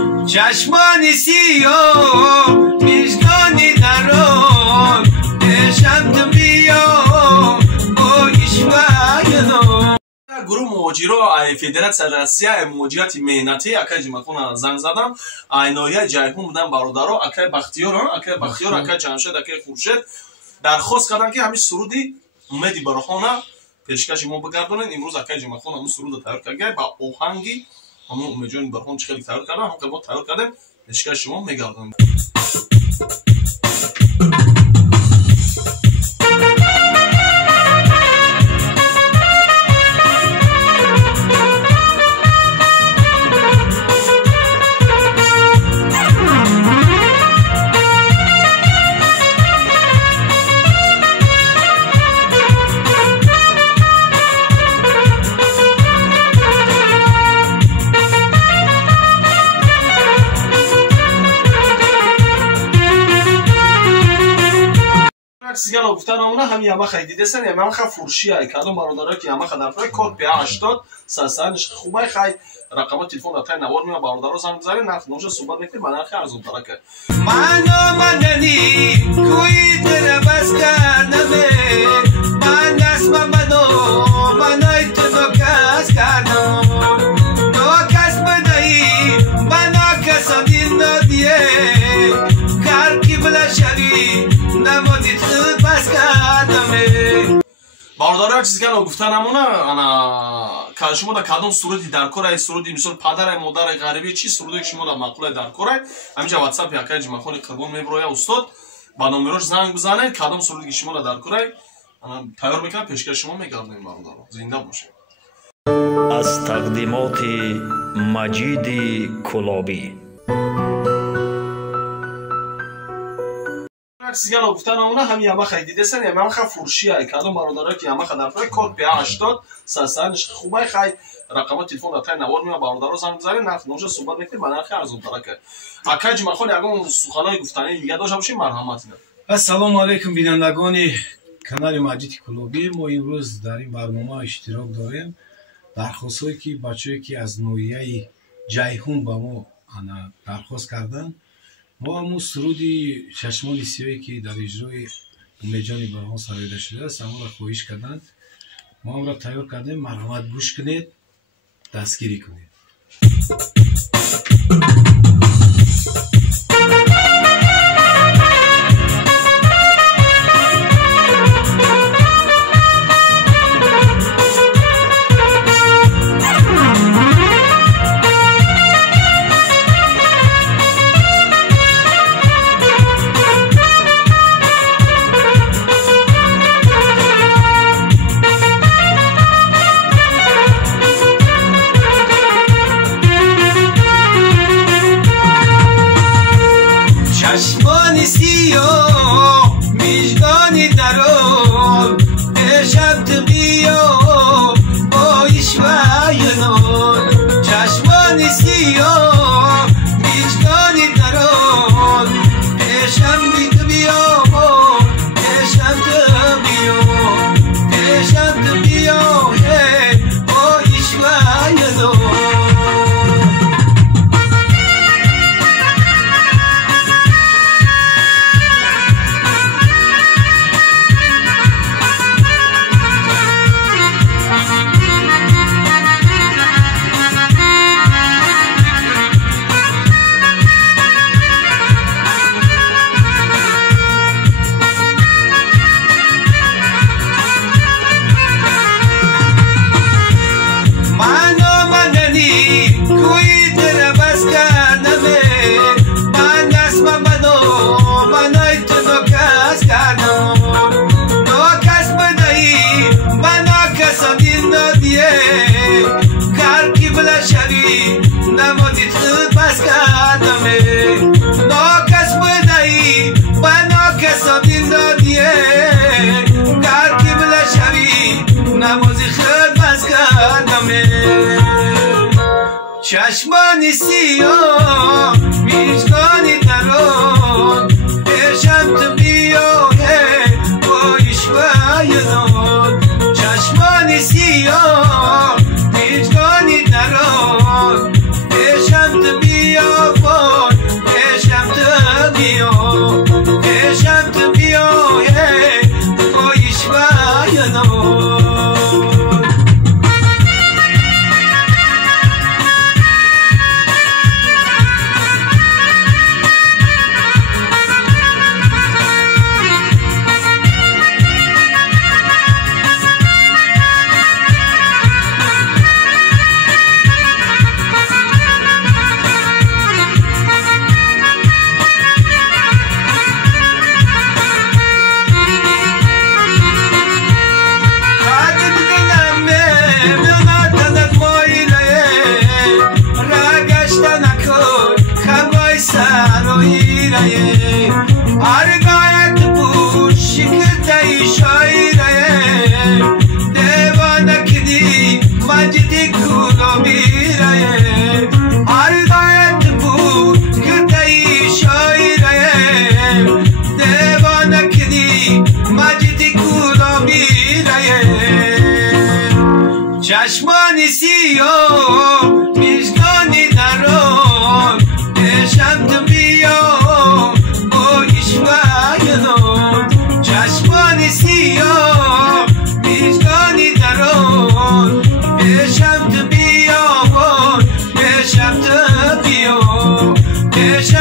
چشمانی سیاه میزگانی درون شمت بیا با ایشوایدو گروه مهاجرا فدراسیا روسیه مهاجرت مهنتی اکای جمعخون زنگ زدم اینایه جایحون بودن برادرها اکای بختیار اکای جمشید اکای خورشید درخواست کردن که همین سرودی اومدی براخانه پیشکش ما بگردونن. امروز اکای جمعخون همون سرود تیار کرده با آهنگی همون امیدواریم براخون چه خیلی تیار کردن هم که ما تیار کردیم پیشکش شما میگردونیم. سیگار گفتن اونا همین یما خیلی دیدن یما خ فروشیه کادو برادرها که یما خدار پای کد پی 80 ساسانش خوبه خی رقم تلفن داتا نوار میما برادرها زنگ بزنید نرخ نوجه صحبت میکنیم من نرخ ارزون تر که منی کوی در بس کردم من اسم منای تو کس کردم تو کس بدهی من کس دین دادیه کار کی بلا شری نمودی خود بس کردم برادرها چیزی که گفتن همونه انا که شما در کدام سرودی در کره سرودی مثل پدر مادر غریبی چی سرودی که شما در مقوله در کره همینجا واتساپ یا که جمعخون قربون میبروی استاد با نمرش زنگ بزنید کدام سرودی که شما در کره انا تیار میکنم پیشکش شما میگردونیم برادرها زنده باشید. از تقدیمات مجید کلابی سیگار گفتن اونا همین یما خیلی دیدن یما خ فروشیه کادو برادرها که یما خدار پای کد پی 80 ساسانش خوبه خی رقم تلفن داتا نوار میما برادرها زنگ بزنید نرخ نوجه صحبت میکنیم من نرخ ارزون تر که اکای جمعخون یگان سخنای گفتنی دیگه داشته باشیم مرحمت دارم. السلام علیکم بینندگان کانال مجید کلابی. ما امروز در این برنامه اشتراک داریم. درخواستایی که بچه‌ای که از نوعیه جایحون با ما درخواست کردن ما همون سرودی چشمان سیاهی که در اجرای امیدجان براخان سراده شده است همون را خواهش کردند ما هم را تیار کردیم. مرحمت گوش کنید دستگیری کنید. چشمانی سیاه میزگانی درون شمت بیا با ایشوایدو چشمانی سیاه میزگانی درون شمت بیا شمت بیا با ایشوایدو نمودی خود بس کردم ناکس بدهی و ناکس دین دادیه کار کی بلا شوی نمودی خود بس کردم چشمانی سیاه میزگانی درون شمت بیا با ایشوایدو چشمانی سیاه میزگانی درون شمت بیا هرگاهت بود شکرتای شایره دیوانه کدی مجدی کلو بیره هرگاهت بود شکرتای شایره دیوانه کدی مجدی کلو بیره چشمانی سیاه میزگانی درون پیشم تو بیا با عشقایدون چشمانی سیاه میزگانی درون پیشم تو بیا پیشم تو بیا پیش